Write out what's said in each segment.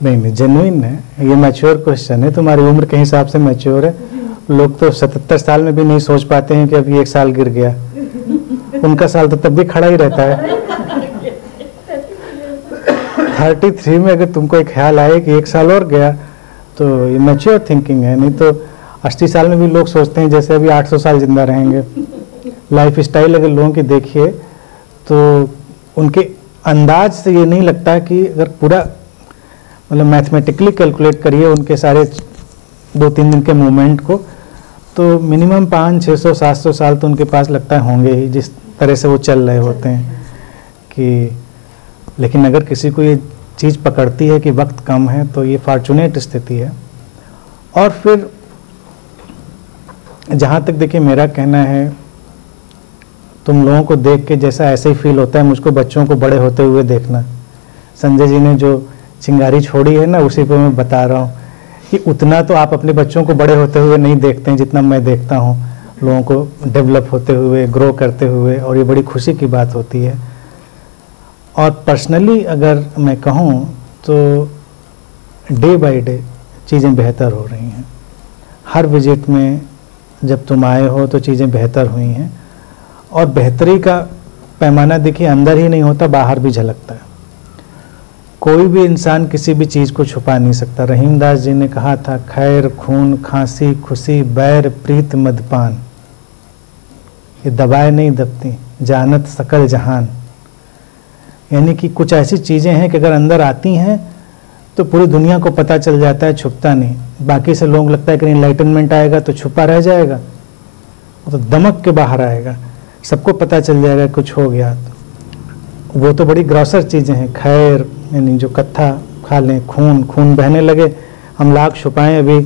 नहीं नहीं, जेन्युइन है ये, मैच्योर क्वेश्चन है, तुम्हारी उम्र के हिसाब से मैच्योर है। लोग तो 77 साल में भी नहीं सोच पाते हैं कि अभी 1 साल गिर गया, उनका साल तो तब भी खड़ा ही रहता है। 33 में अगर तुमको एक ख्याल आए कि 1 साल और गया तो ये मैच्योर थिंकिंग है। नहीं तो 80 साल में भी लोग सोचते हैं जैसे अभी 800 साल जिंदा रहेंगे। लाइफ स्टाइल अगर लोगों की देखिए तो उनके अंदाज से ये नहीं लगता कि अगर पूरा मतलब मैथमेटिकली कैलकुलेट करिए उनके सारे 2-3 दिन के मूवमेंट को, तो मिनिमम 500-600-700 साल तो उनके पास लगता है होंगे ही, जिस तरह से वो चल रहे होते हैं कि। लेकिन अगर किसी को ये चीज़ पकड़ती है कि वक्त कम है तो ये फॉर्चुनेट स्थिति है। और फिर जहाँ तक देखिए मेरा कहना है, तुम लोगों को देख के जैसा ऐसे ही फील होता है मुझको बच्चों को बड़े होते हुए देखना। संजय जी ने जो चिंगारी छोड़ी है ना, उसी पे मैं बता रहा हूँ कि उतना तो आप अपने बच्चों को बड़े होते हुए नहीं देखते हैं जितना मैं देखता हूँ लोगों को डेवलप होते हुए, ग्रो करते हुए, और ये बड़ी खुशी की बात होती है। और पर्सनली अगर मैं कहूँ तो डे बाय डे चीज़ें बेहतर हो रही हैं। हर विजिट में जब तुम आए हो तो चीज़ें बेहतर हुई हैं, और बेहतरी का पैमाना देखिए अंदर ही नहीं होता, बाहर भी झलकता है। कोई भी इंसान किसी भी चीज़ को छुपा नहीं सकता। रहीमदास जी ने कहा था, खैर खून खांसी खुशी बैर प्रीत मदपान, ये दबाए नहीं दबती जानत सकल जहान। यानी कि कुछ ऐसी चीज़ें हैं कि अगर अंदर आती हैं तो पूरी दुनिया को पता चल जाता है, छुपता नहीं। बाकी से लोगों को लगता है कि एनलाइटनमेंट आएगा तो छुपा रह जाएगा, तो दमक के बाहर आएगा, सबको पता चल जाएगा कुछ हो गया। तो वो तो बड़ी ग्रॉसर चीज़ें हैं। खैर यानी जो कत्था खा लें, खून खून बहने लगे, हम लाख छुपाएं अभी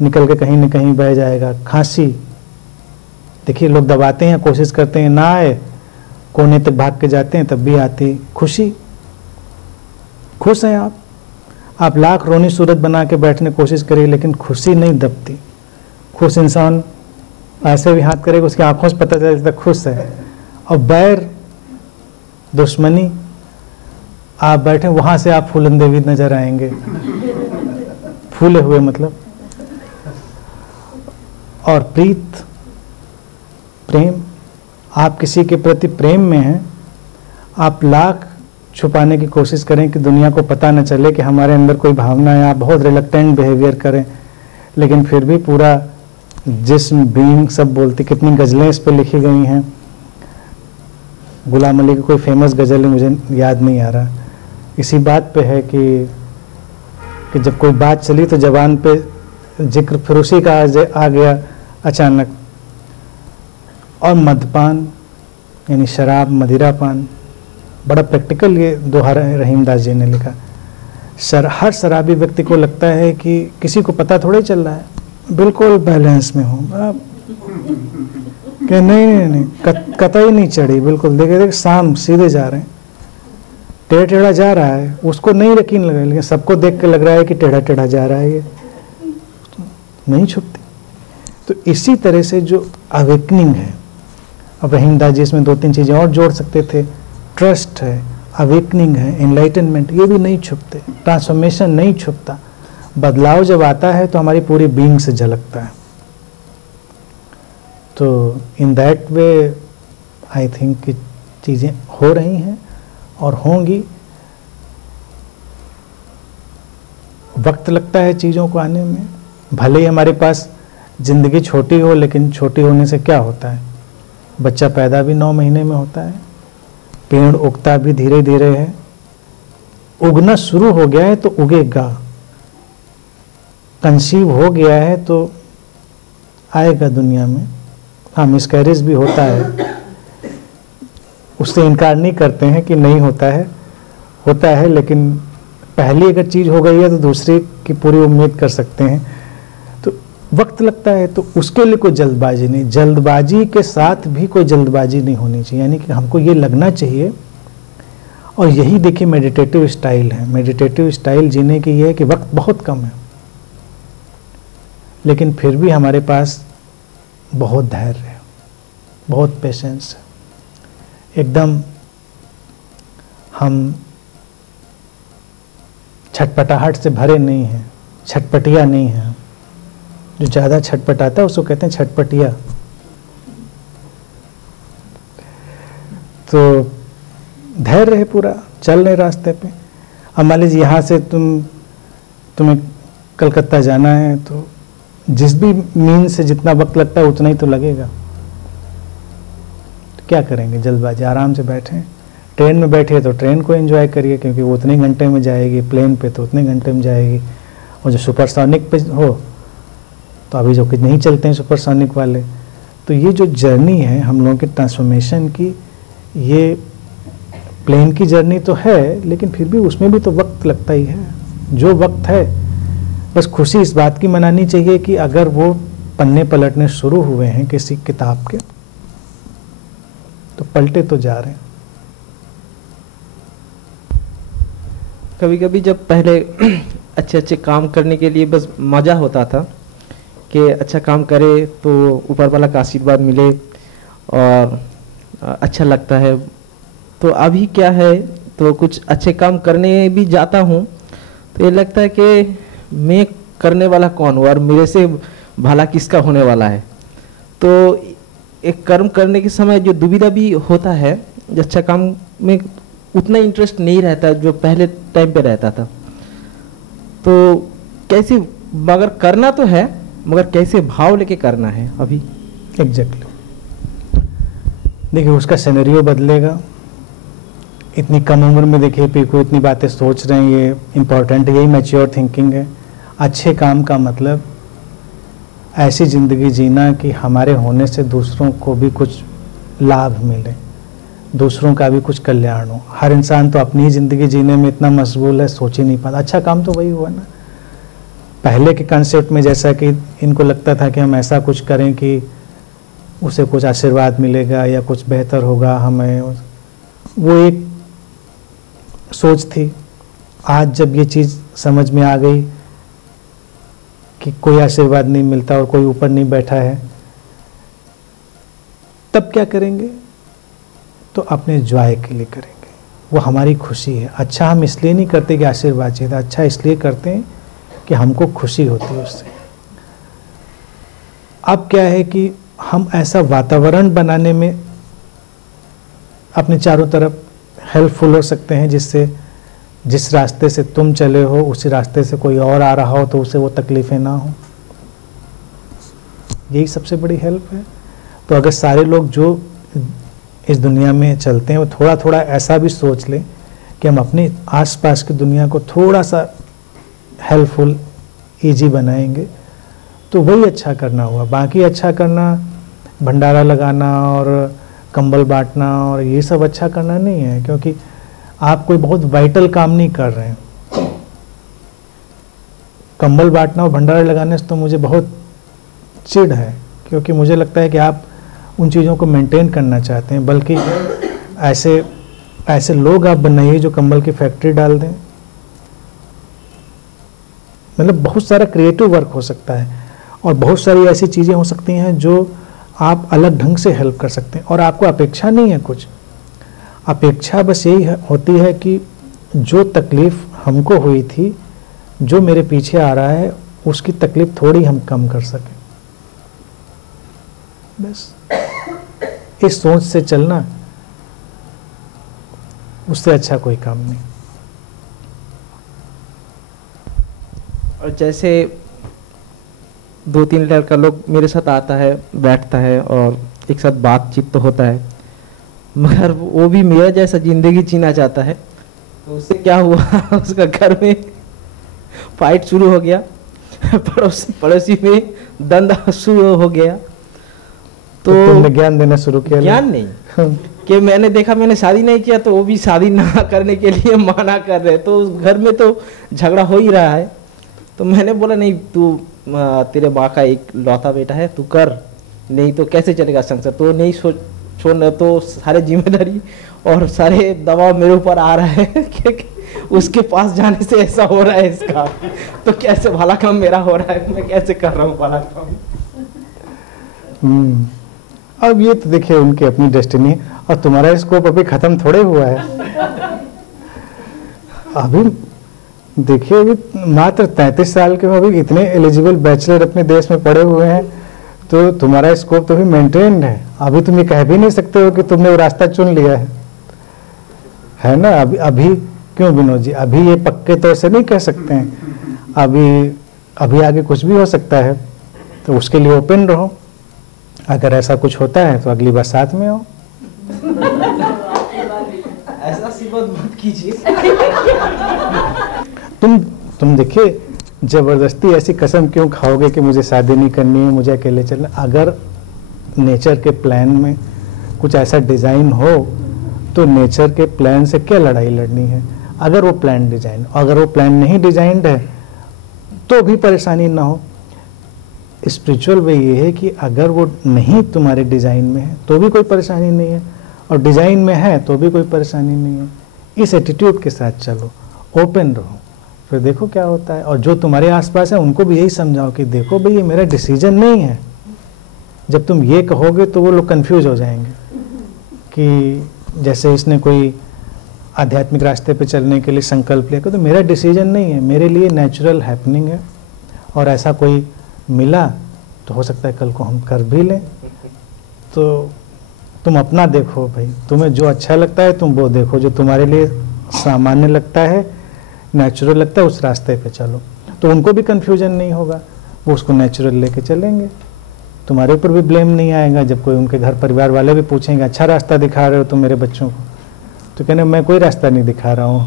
निकल के कहीं न कहीं बह जाएगा। खांसी देखिए लोग दबाते हैं, कोशिश करते हैं ना आए, कोने तक भाग के जाते हैं तब भी आती। खुशी, खुश हैं आप लाख रोनी सूरत बना के बैठने की कोशिश करिए लेकिन खुशी नहीं दबती। खुश इंसान ऐसे भी हाथ करेगा, उसकी आंखों से पता चलता खुश है। और बैर दुश्मनी, आप बैठे वहां से आप फूलंदे भी नजर आएंगे, फूले हुए मतलब। और प्रीत प्रेम, आप किसी के प्रति प्रेम में हैं, आप लाख छुपाने की कोशिश करें कि दुनिया को पता न चले कि हमारे अंदर कोई भावना है, आप बहुत रिलक्टेंट बिहेवियर करें, लेकिन फिर भी पूरा जिस्म बीइंग सब बोलती। कितनी गज़लें इस पर लिखी गई हैं। गुलाम अली की कोई फेमस गज़ल है, मुझे याद नहीं आ रहा, इसी बात पे है कि जब कोई बात चली तो जबान पे जिक्र फिर उसी का आ गया अचानक। और मदपान यानी शराब, मदिरापान, बड़ा प्रैक्टिकल ये दोहा रहीमदास जी ने लिखा। हर शराबी व्यक्ति को लगता है कि किसी को पता थोड़े चल रहा है, बिल्कुल बैलेंस में हूँ, कि नहीं कतई नहीं चढ़ी, बिल्कुल देखे शाम सीधे जा रहे हैं, टेढ़ा टेढ़ा जा रहा है, उसको नहीं यकीन लगा, लेकिन सबको देख के लग रहा है कि टेढ़ा टेढ़ा जा रहा है, ये नहीं छुपती। तो इसी तरह से जो अवेकनिंग है, अब रहीमदास जी इसमें 2-3 चीज़ें और जोड़ सकते थे। ट्रस्ट है, अवेकनिंग है, एनलाइटनमेंट, ये भी नहीं छुपते। ट्रांसफॉर्मेशन नहीं छुपता। बदलाव जब आता है तो हमारी पूरी बीइंग से झलकता है। तो in that way I think कि चीज़ें हो रही हैं और होंगी। वक्त लगता है चीज़ों को आने में, भले ही हमारे पास ज़िंदगी छोटी हो, लेकिन छोटी होने से क्या होता है, बच्चा पैदा भी 9 महीने में होता है, पेड़ उगता भी धीरे धीरे है, उगना शुरू हो गया है तो उगेगा, कंसीव हो गया है तो आएगा दुनिया में। हाँ, मिसकैरेज भी होता है, उससे इनकार नहीं करते हैं कि नहीं होता है, लेकिन पहली अगर चीज़ हो गई है तो दूसरी की पूरी उम्मीद कर सकते हैं। तो वक्त लगता है, तो उसके लिए कोई जल्दबाजी नहीं, जल्दबाजी के साथ भी कोई जल्दबाजी नहीं होनी चाहिए। यानी कि हमको ये लगना चाहिए, और यही देखिए मेडिटेटिव स्टाइल है। मेडिटेटिव स्टाइल जीने की ये है कि वक्त बहुत कम है, लेकिन फिर भी हमारे पास बहुत धैर्य है, बहुत पेशेंस है। एकदम हम छटपटाहट से भरे नहीं हैं, छटपटिया नहीं है। जो ज़्यादा छटपटाता है उसको कहते हैं छटपटिया। तो धैर्य रहे पूरा, चल रहे रास्ते पे। अब मान लीजिए यहाँ से तुम्हें कलकत्ता जाना है, तो जिस भी मीन से जितना वक्त लगता है उतना ही तो लगेगा। तो क्या करेंगे, जल्दबाजी, आराम से बैठें। ट्रेन में बैठे तो ट्रेन को एंजॉय करिए, क्योंकि वो उतने घंटे में जाएगी, प्लेन पे तो उतने घंटे में जाएगी। और जो सुपरसोनिक पे हो, तो अभी जो कि नहीं चलते हैं सुपरसोनिक वाले, तो ये जो जर्नी है हम लोगों की ट्रांसफॉर्मेशन की, ये प्लेन की जर्नी तो है, लेकिन फिर भी उसमें भी तो वक्त लगता ही है। जो वक्त है, बस खुशी इस बात की मनानी चाहिए कि अगर वो पन्ने पलटने शुरू हुए हैं किसी किताब के, तो पलटे तो जा रहे हैं। कभी कभी जब पहले अच्छे अच्छे काम करने के लिए बस मज़ा होता था कि अच्छा काम करे तो ऊपर वाला का आशीर्वाद मिले और अच्छा लगता है। तो अभी क्या है, तो कुछ अच्छे काम करने भी जाता हूँ तो ये लगता है कि मैं करने वाला कौन हूँ और मेरे से भला किसका होने वाला है। तो एक कर्म करने के समय जो दुविधा भी होता है, जो अच्छा काम में उतना इंटरेस्ट नहीं रहता जो पहले टाइम पे रहता था। तो कैसे, मगर करना तो है, मगर कैसे भाव लेके करना है अभी। एग्जैक्टली। देखिए उसका सिनेरियो बदलेगा। इतनी कम उम्र में देखिए पीकू इतनी बातें सोच रहे हैं, ये इम्पोर्टेंट, यही मैच्योर थिंकिंग है। अच्छे काम का मतलब ऐसी ज़िंदगी जीना कि हमारे होने से दूसरों को भी कुछ लाभ मिले, दूसरों का भी कुछ कल्याण हो। हर इंसान तो अपनी ही ज़िंदगी जीने में इतना मशगूल है, सोच ही नहीं पाता। अच्छा काम तो वही हुआ ना। पहले के कंसेप्ट में जैसा कि इनको लगता था कि हम ऐसा कुछ करें कि उसे कुछ आशीर्वाद मिलेगा या कुछ बेहतर होगा हमें, वो एक सोच थी। आज जब ये चीज़ समझ में आ गई कि कोई आशीर्वाद नहीं मिलता और कोई ऊपर नहीं बैठा है, तब क्या करेंगे, तो अपने जॉय के लिए करेंगे। वो हमारी खुशी है। अच्छा हम इसलिए नहीं करते कि आशीर्वाद चाहिए, अच्छा इसलिए करते हैं कि हमको खुशी होती है उससे। अब क्या है कि हम ऐसा वातावरण बनाने में अपने चारों तरफ हेल्पफुल हो सकते हैं, जिससे जिस रास्ते से तुम चले हो उसी रास्ते से कोई और आ रहा हो तो उसे वो तकलीफ़ें ना हो। यही सबसे बड़ी हेल्प है। तो अगर सारे लोग जो इस दुनिया में चलते हैं वो थोड़ा थोड़ा ऐसा भी सोच लें कि हम अपने आसपास की दुनिया को थोड़ा सा हेल्पफुल, ईजी बनाएंगे, तो वही अच्छा करना हुआ। बाकी अच्छा करना, भंडारा लगाना और कंबल बांटना और ये सब अच्छा करना नहीं है, क्योंकि आप कोई बहुत वाइटल काम नहीं कर रहे हैं। कंबल बांटना और भंडारा लगाने से तो मुझे बहुत चिढ़ है, क्योंकि मुझे लगता है कि आप उन चीज़ों को मेंटेन करना चाहते हैं, बल्कि ऐसे लोग आप बनाइए जो कंबल की फैक्ट्री डाल दें। मतलब बहुत सारा क्रिएटिव वर्क हो सकता है और बहुत सारी ऐसी चीज़ें हो सकती हैं जो आप अलग ढंग से हेल्प कर सकते हैं। और आपको अपेक्षा नहीं है कुछ, अपेक्षा बस यही होती है कि जो तकलीफ़ हमको हुई थी, जो मेरे पीछे आ रहा है, उसकी तकलीफ़ थोड़ी हम कम कर सकें। बस इस सोच से चलना, उससे अच्छा कोई काम नहीं। और जैसे 2-3 लड़का लोग मेरे साथ आता है, बैठता है और एक साथ बातचीत तो होता है, मगर वो भी मेरा जैसा जिंदगी जीना चाहता है। तो उससे क्या हुआ उसका घर में फाइट शुरू हो गया, पड़ोसी में दंदा शुरू हो गया। तो तुमने ज्ञान देना शुरू किया? ज्ञान नहीं कि मैंने देखा, मैंने शादी नहीं किया तो वो भी शादी ना करने के लिए मना कर रहे, तो उस घर में तो झगड़ा हो ही रहा है। तो मैंने बोला नहीं, तू तेरे माँ का एक लौता बेटा है, तू कर, नहीं तो कैसे चलेगा संसार। तो नहीं छोड़ना, तो सारे जिम्मेदारी और सारे दबाव मेरे ऊपर आ रहा है कि उसके पास जाने से ऐसा हो रहा है इसका, तो कैसे भला काम मेरा हो रहा है, मैं कैसे कर रहा हूँ भला काम। अब ये तो देखिए उनकी अपनी डेस्टिनी, और तुम्हारा स्कोप अभी खत्म थोड़े हुआ है। अभी देखिए अभी मात्र 33 साल के हो, अभी इतने एलिजिबल बैचलर अपने देश में पड़े हुए हैं, तो तुम्हारा स्कोप तो भी मेंटेन्ड है। अभी तुम ये कह भी नहीं सकते हो कि तुमने वो रास्ता चुन लिया है ना। अभी अभी क्यों विनोद जी, अभी ये पक्के तौर से नहीं कह सकते हैं, अभी आगे कुछ भी हो सकता है, तो उसके लिए ओपन रहो। अगर ऐसा कुछ होता है तो अगली बार साथ में आओ। ऐसा सी बात मत कीजिए। तुम देखिए, जबरदस्ती ऐसी कसम क्यों खाओगे कि मुझे शादी नहीं करनी है, मुझे अकेले चलना। अगर नेचर के प्लान में कुछ ऐसा डिजाइन हो तो नेचर के प्लान से क्या लड़ाई लड़नी है। अगर वो प्लान डिजाइन, अगर वो प्लान नहीं डिजाइंड है तो भी परेशानी ना हो। स्पिरिचुअल वे ये है कि अगर वो नहीं तुम्हारे डिजाइन में है तो भी कोई परेशानी नहीं है, और डिजाइन में है तो भी कोई परेशानी नहीं है। इस एटीट्यूड के साथ चलो, ओपन रहो, फिर देखो क्या होता है। और जो तुम्हारे आसपास है उनको भी यही समझाओ कि देखो भाई ये मेरा डिसीजन नहीं है। जब तुम ये कहोगे तो वो लोग कंफ्यूज हो जाएंगे कि जैसे इसने कोई आध्यात्मिक रास्ते पे चलने के लिए संकल्प लिया, तो मेरा डिसीजन नहीं है, मेरे लिए नेचुरल हैपनिंग है, और ऐसा कोई मिला तो हो सकता है कल को हम कर भी लें। तो तुम अपना देखो भाई, तुम्हें जो अच्छा लगता है तुम वो देखो, जो तुम्हारे लिए सामान्य लगता है, नेचुरल लगता है, उस रास्ते पे चलो। तो उनको भी कन्फ्यूजन नहीं होगा, वो उसको नेचुरल लेके चलेंगे। तुम्हारे ऊपर भी ब्लेम नहीं आएगा जब कोई उनके घर परिवार वाले भी पूछेंगे अच्छा रास्ता दिखा रहे हो तुम मेरे बच्चों को, तो कहने मैं कोई रास्ता नहीं दिखा रहा हूँ,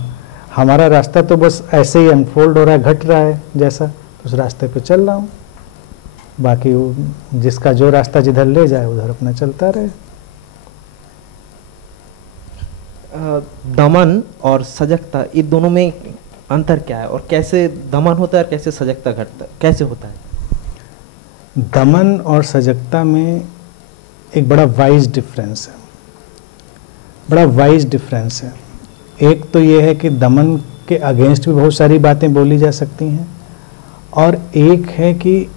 हमारा रास्ता तो बस ऐसे ही अनफोल्ड हो रहा है, घट रहा है जैसा, तो उस रास्ते पे चल रहा हूँ। बाकी जिसका जो रास्ता जिधर ले जाए उधर अपना चलता रहे। दमन और सजगता, ये दोनों में अंतर क्या है, और कैसे दमन होता है और कैसे सजगता घटता कैसे होता है? दमन और सजगता में एक बड़ा वाइज डिफरेंस है, बड़ा वाइज डिफरेंस है। एक तो ये है कि दमन के अगेंस्ट भी बहुत सारी बातें बोली जा सकती हैं, और एक है कि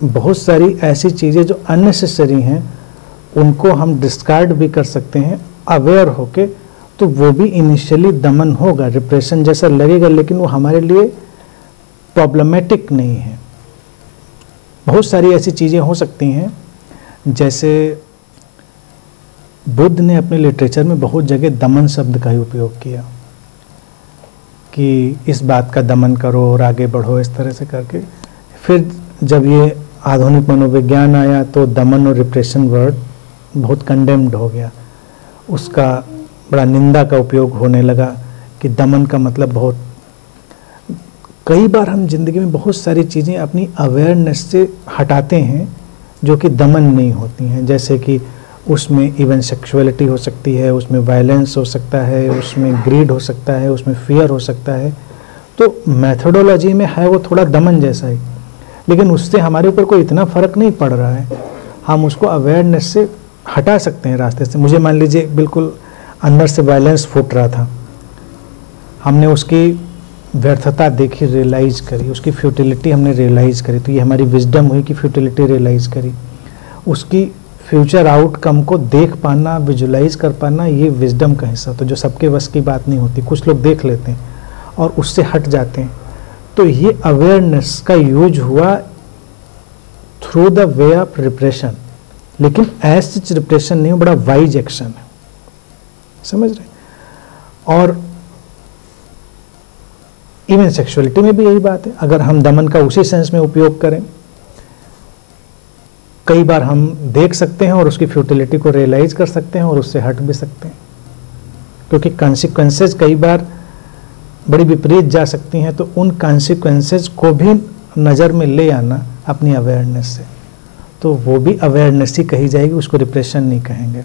बहुत सारी ऐसी चीज़ें जो अननेसेसरी हैं उनको हम डिस्कार्ड भी कर सकते हैं अवेयर होके, तो वो भी इनिशियली दमन होगा, रिप्रेशन जैसा लगेगा, लेकिन वो हमारे लिए प्रॉब्लमेटिक नहीं है। बहुत सारी ऐसी चीज़ें हो सकती हैं, जैसे बुद्ध ने अपने लिटरेचर में बहुत जगह दमन शब्द का ही उपयोग किया कि इस बात का दमन करो और आगे बढ़ो, इस तरह से करके। फिर जब ये आधुनिक मनोविज्ञान आया तो दमन और रिप्रेशन वर्ड बहुत कंडेम्ड हो गया, उसका बड़ा निंदा का उपयोग होने लगा कि दमन का मतलब बहुत। कई बार हम जिंदगी में बहुत सारी चीज़ें अपनी अवेयरनेस से हटाते हैं जो कि दमन नहीं होती हैं, जैसे कि उसमें इवन सेक्सुअलिटी हो सकती है, उसमें वायलेंस हो सकता है, उसमें ग्रीड हो सकता है, उसमें फियर हो सकता है। तो मैथडोलॉजी में है वो थोड़ा दमन जैसा ही, लेकिन उससे हमारे ऊपर कोई इतना फ़र्क नहीं पड़ रहा है, हम उसको अवेयरनेस से हटा सकते हैं रास्ते से। मुझे मान लीजिए बिल्कुल अंदर से वायलेंस फूट रहा था, हमने उसकी व्यर्थता देखी, रियलाइज़ करी, उसकी फ्यूटिलिटी हमने रियलाइज़ करी, तो ये हमारी विजडम हुई कि फ्यूटिलिटी रियलाइज़ करी। उसकी फ्यूचर आउटकम को देख पाना, विजुलाइज कर पाना, ये विजडम का हिस्सा, तो जो सबके बस की बात नहीं होती। कुछ लोग देख लेते हैं और उससे हट जाते हैं। तो ये अवेयरनेस का यूज हुआ through the way of repression, लेकिन एज सच रिप्रेशन नहीं, बड़ा वाइज एक्शन है, समझ रहे। और इवन सेक्सुअलिटी में भी यही बात है, अगर हम दमन का उसी सेंस में उपयोग करें, कई बार हम देख सकते हैं और उसकी फ्यूटिलिटी को रियलाइज कर सकते हैं और उससे हट भी सकते हैं, क्योंकि कॉन्सिक्वेंसेज कई बार बड़ी विपरीत जा सकती हैं। तो उन कॉन्सिक्वेंसेज को भी नज़र में ले आना अपनी अवेयरनेस से, तो वो भी अवेयरनेस ही कही जाएगी, उसको रिप्रेशन नहीं कहेंगे।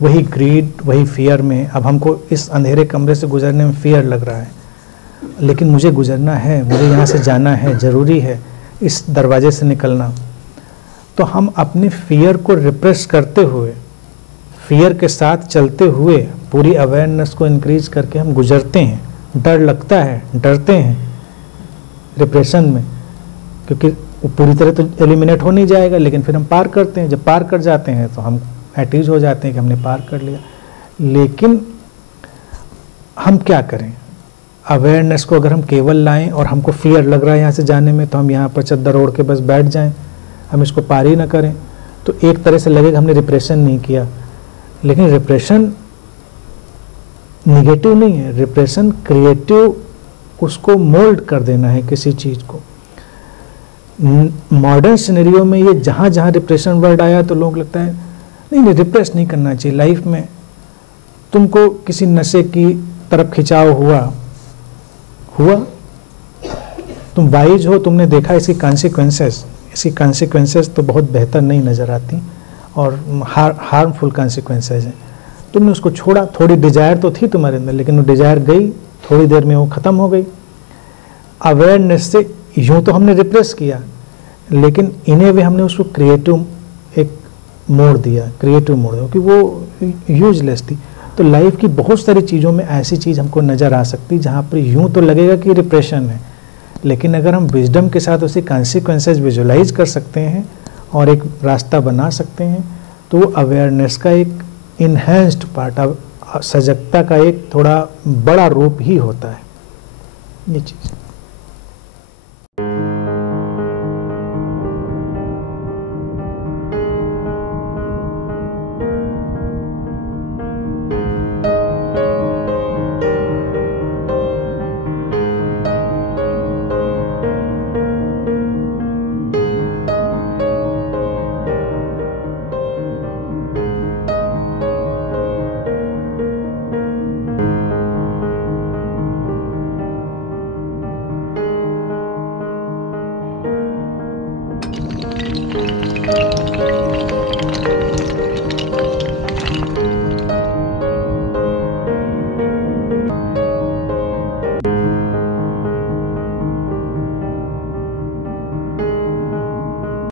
वही ग्रीड, वही फियर में, अब हमको इस अंधेरे कमरे से गुजरने में फियर लग रहा है, लेकिन मुझे गुजरना है, मुझे यहाँ से जाना है, ज़रूरी है इस दरवाजे से निकलना। तो हम अपने फियर को रिप्रेस करते हुए, फियर के साथ चलते हुए, पूरी अवेयरनेस को इंक्रीज करके हम गुजरते हैं। डर लगता है, डरते हैं रिप्रेशन में, क्योंकि वो पूरी तरह तो एलिमिनेट हो नहीं जाएगा, लेकिन फिर हम पार करते हैं। जब पार कर जाते हैं तो हम एटीज हो जाते हैं कि हमने पार कर लिया। लेकिन हम क्या करें, अवेयरनेस को अगर हम केवल लाएं और हमको फियर लग रहा है यहाँ से जाने में, तो हम यहाँ पर चद्दर ओढ़ के बस बैठ जाएं, हम इसको पार ही ना करें, तो एक तरह से लगेगा हमने रिप्रेशन नहीं किया। लेकिन रिप्रेशन निगेटिव नहीं है, रिप्रेशन क्रिएटिव, उसको मोल्ड कर देना है किसी चीज़ को। मॉडर्न सिनेरियो में ये जहाँ जहाँ रिप्रेशन वर्ड आया तो लोग लगता है नहीं रिप्रेस नहीं करना चाहिए। लाइफ में तुमको किसी नशे की तरफ खिंचाव हुआ, तुम वाइज हो, तुमने देखा इसकी कॉन्सिक्वेंसेस तो बहुत बेहतर नहीं नज़र आती और हार्मफुल कॉन्सिक्वेंसेस हैं। तुमने उसको छोड़ा, थोड़ी डिजायर तो थी तुम्हारे अंदर, लेकिन वो डिजायर गई, थोड़ी देर में वो ख़त्म हो गई। अवेयरनेस से यूँ तो हमने रिप्रेस किया, लेकिन इन ए वे हमने उसको क्रिएटिव एक मोड़ दिया, क्योंकि वो यूजलेस थी। तो लाइफ की बहुत सारी चीज़ों में ऐसी चीज़ हमको नज़र आ सकती जहाँ पर यूँ तो लगेगा कि रिप्रेशन है, लेकिन अगर हम विजडम के साथ उसे कॉन्सिक्वेंसेस विजुलाइज कर सकते हैं और एक रास्ता बना सकते हैं, तो वो अवेयरनेस का एक इन्हेंस्ड पार्ट, सजगता का एक थोड़ा बड़ा रूप ही होता है ये चीज़।